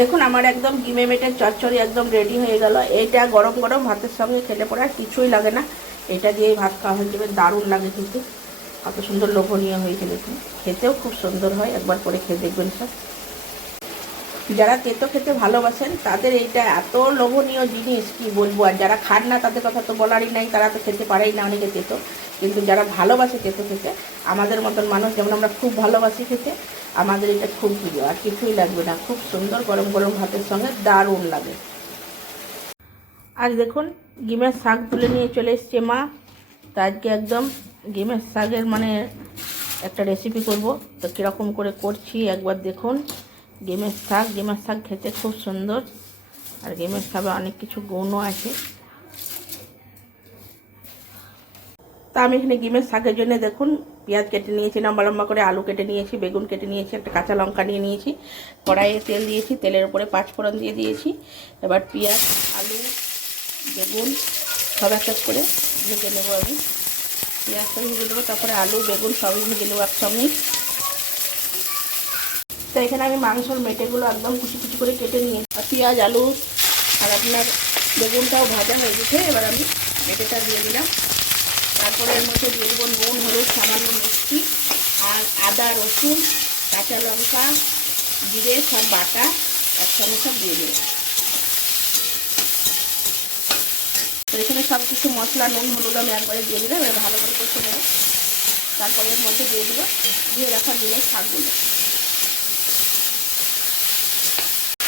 দেখুন আমার একদম ডিমে মেটের চচ্চড়ি একদম রেডি হয়ে গেল। এটা গরম গরম ভাতের সঙ্গে খেলে পরে আর কিছুই লাগে না। এটা দিয়ে ভাত খাওয়া হয়ে যাবে, দারুণ লাগে কিন্তু। কত সুন্দর লোভনীয় হয়েছে দেখুন, খেতেও খুব সুন্দর হয়। একবার করে খেয়ে দেখবেন সব। যারা তেতো খেতে ভালোবাসেন তাদের এইটা এত লোভনীয় জিনিস কি বলবো। আর যারা খান না তাদের কথা তো বলারই নাই, তারা তো খেতে পারেই না অনেকে তেতো। কিন্তু যারা ভালোবাসে তেতো খেতে, আমাদের মতন মানুষ যেমন আমরা খুব ভালোবাসি খেতে, আমাদের এটা খুব প্রিয়। আর কিছুই লাগবে না, খুব সুন্দর গরম গরম ভাতের সঙ্গে দারুণ লাগে। আজ দেখুন ডিমের শাক তুলে নিয়ে চলে এসছে মা। তো আজকে একদম ডিমের শাকের একটা রেসিপি করব। তো কীরকম করে করছি একবার দেখুন। ডিমের শাক খেতে খুব সুন্দর। আর ডিমের শাকে অনেক কিছু গুণও আছে। তা আমি এখানে ডিমের শাকের জন্য দেখুন পেঁয়াজ কেটে নিয়েছি, লম্বা লম্বা করে আলু কেটে নিয়েছি, বেগুন কেটে নিয়েছি, একটা কাঁচা লঙ্কা নিয়ে নিয়েছি। কড়াইয়ে তেল দিয়েছি, তেলের উপরে পাঁচফোড়ন দিয়ে দিয়েছি। এবার পেঁয়াজ, আলু, বেগুন সব একটা করে ভেজে নেবো আমি। পেঁয়াজটা ভেজে দেবো, তারপরে আলু বেগুন সবই ভেজে নেবো একসঙ্গে। তো এখানে আমি মাংসর মেটেগুলো একদম কুচি কুচি করে কেটে নিয়ে, আর পেঁয়াজ আলু আর আপনার বেগুনটাও ভাজা হয়ে গেছে। এবার আমি মেটেটা দিয়ে দিলাম। তারপরে এর মধ্যে দিয়ে দেবো নুন, হলুদ, সামান্য মিষ্টি, আর আদা রসুন কাঁচা লঙ্কা জিরে সব বাটা একসঙ্গে সব দিয়ে দেবো। তো এখানে সব কিছু মশলা নুন হলুদ আমি একবারে দিয়ে দিলাম। এবার ভালো করে কষে নেবো। তারপরে এর মধ্যে দিয়ে দেবো ধুয়ে রাখা ডিমের শাকগুলো।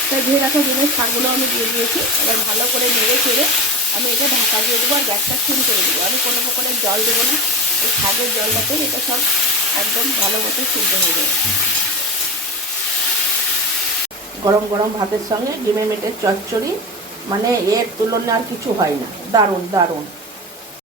তাই ধুয়ে রাখা ডিমের শাকগুলো আমি দিয়ে দিয়েছি। এবার ভালো করে নেড়ে চেড়ে আমি এটা ঢাকা দিয়ে দেবো আর গ্যাসটা সিম করে দেবো। আমি কোনো প্রকারের জল দেবো না, এই শাকের জলটাতে এটা সব একদম ভালো মতো সিদ্ধ হয়ে যাবে। গরম গরম ভাতের সঙ্গে ডিমের মেটের চচ্চড়ি, এর তুলনা আর কিছু হয় না। দারুণ দারুণ।